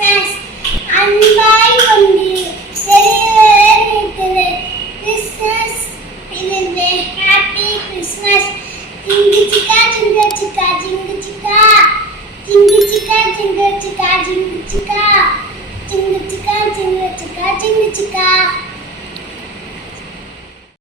Christmas அன்பாய் கொண்டு தெரிவித்தது கிறிஸ்மஸ் இருந்து ஹாப்பி கிறிஸ்மஸ் ஜிங்கு சிக்கா ஜிங்கு சிக்கா ஜிங்கு சிக்கா ஜிங்கு சிக்கா ஜிங்கு சிக்கா ஜிங்கு சிக்கா ஜிங்கு சிக்கா ஜிங்கு சிக்கா ஜிங்கு சிக்கா